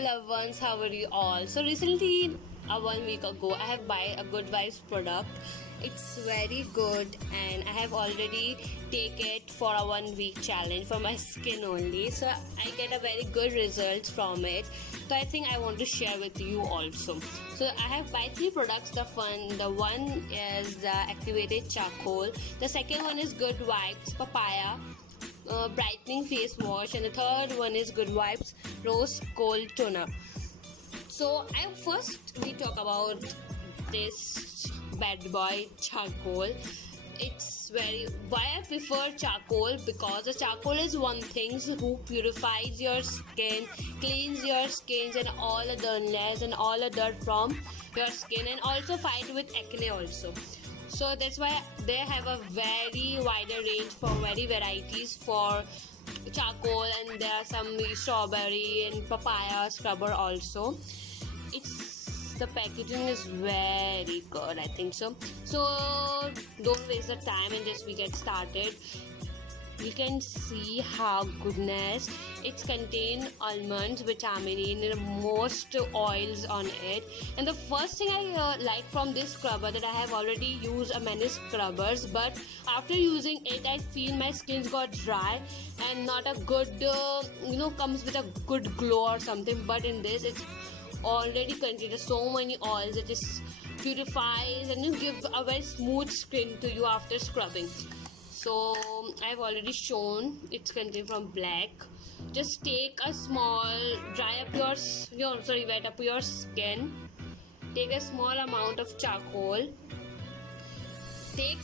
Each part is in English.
loved ones, how are you all? So recently, 1 week ago, I have buy a Good Vibes product. It's very good, and I have already take it for a 1 week challenge for my skin only. So I get a very good results from it. So I think I want to share with you also. So I have buy 3 products. The one is the activated charcoal. The second one is Good Vibes papaya. Brightening face wash, and the third one is Good Vibes rose gold toner. So we talk about this bad boy charcoal. It's very why I prefer charcoal, because the charcoal is one thing who purifies your skin, cleans your skin and all the dullness and all the dirt from your skin, and also fight with acne also. So that's why they have a very wider range for very varieties for charcoal, and there are some strawberry and papaya scrubber also. The packaging is very good, I think so. So don't waste the time and just we get started. You can see how goodness it's contain almonds, vitamin E, and most oils on it. And the first thing I like from this scrubber, that I have already used many scrubbers, but after using it I feel my skin's got dry and not a good comes with a good glow or something. But in this, it's already contains so many oils. It is purifies and you give a very smooth skin to you after scrubbing. So I have already shown it's contained from black. Just take a small, wet up your skin. Take a small amount of charcoal. Take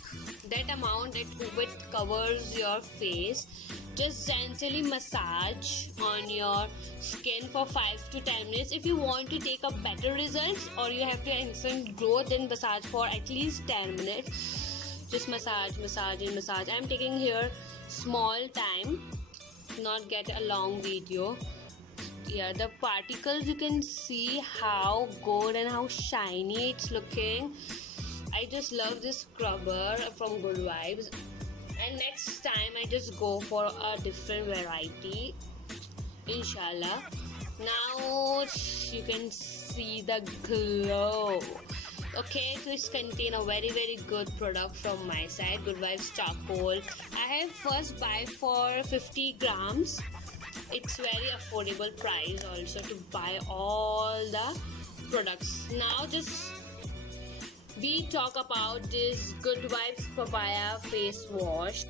that amount that covers your face. Just gently massage on your skin for 5 to 10 minutes. If you want to take a better results or you have to instant glow, then massage for at least 10 minutes. Just massage. I'm taking here small time, not get a long video. Yeah, the particles, you can see how good and how shiny it's looking. I just love this scrubber from Good Vibes. And next time I just go for a different variety, inshallah. Now you can see the glow. Okay, so it's contain a very good product from my side, Good Vibes charcoal. I have first buy for 50 grams. It's very affordable price also to buy all the products. Now we talk about this Good Vibes papaya face wash.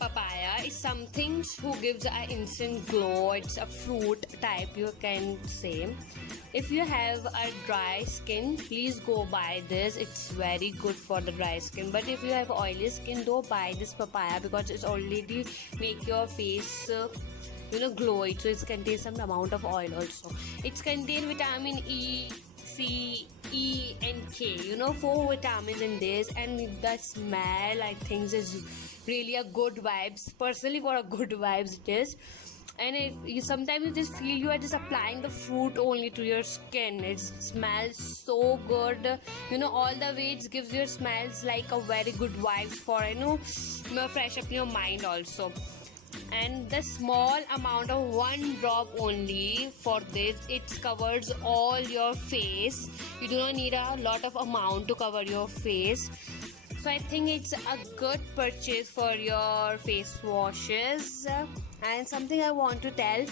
Papaya is something who gives an instant glow. It's a fruit type, you can say. If you have a dry skin, please go buy this. It's very good for the dry skin. But if you have oily skin, don't buy this papaya, because it's already make your face glow. So it contains some amount of oil also. It's contain vitamin E, C, E and K, 4 vitamins in this. And the smell, I think, is really a good vibes. Personally, for a good vibes it is. And if you sometimes you just feel you are just applying the fruit only to your skin. It smells so good, all the way it gives your smells like a very good vibes for fresh up your mind also. And the small amount of 1 drop only for this, it covers all your face. You do not need a lot of amount to cover your face. So I think it's a good purchase for your face washes. And something I want to tell,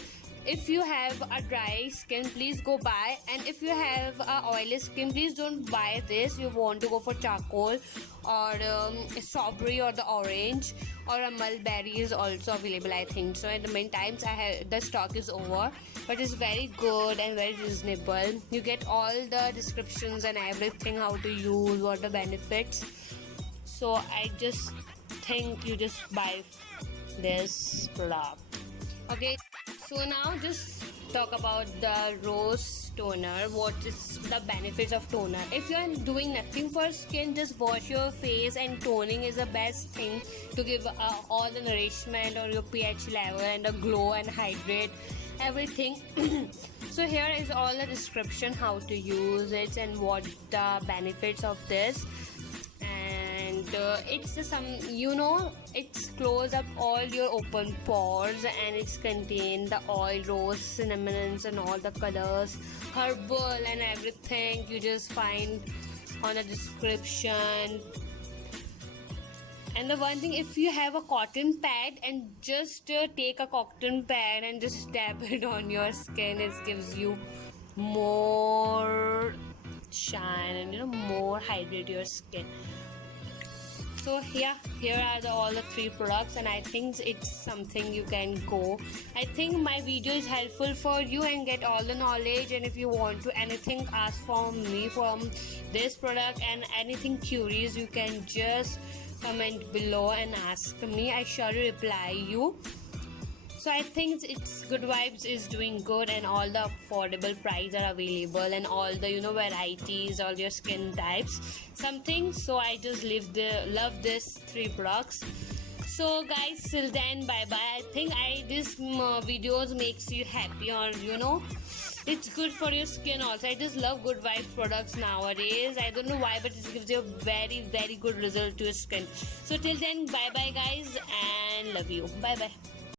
if you have a dry skin, please go buy. And if you have a oily skin, please don't buy this. You want to go for charcoal or strawberry or the orange, or a mulberry is also available, I think so. In the meantime, the stock is over, but it's very good and very reasonable. You get all the descriptions and everything, how to use, what the benefits. So I just think you just buy this product. Okay, so now just talk about the rose toner. What is the benefits of toner? If you are doing nothing for skin, just wash your face, and toning is the best thing to give all the nourishment or your pH level and the glow and hydrate everything. So here is all the description, how to use it and what the benefits of this. And it's it's close up all your open pores, and it's contain the oil, rose, cinnamons, and all the colors, herbal and everything you just find on the description. And the one thing, if you have a cotton pad and just take a cotton pad and just dab it on your skin, it gives you more shine and more hydrate your skin. So yeah, here are all the 3 products, and I think it's something you can go. I think my video is helpful for you and get all the knowledge, and if you want to anything ask from me from this product and anything curious, you can just comment below and ask me. I surely reply you. So I think it's Good Vibes is doing good, and all the affordable price are available, and all the varieties, all your skin types, something. So I just love this 3 products. So guys, till then, bye bye. I think this videos makes you happy, or it's good for your skin also. I just love Good Vibes products nowadays. I don't know why, but it gives you a very, very good result to your skin. So till then, bye bye guys, and love you. Bye bye.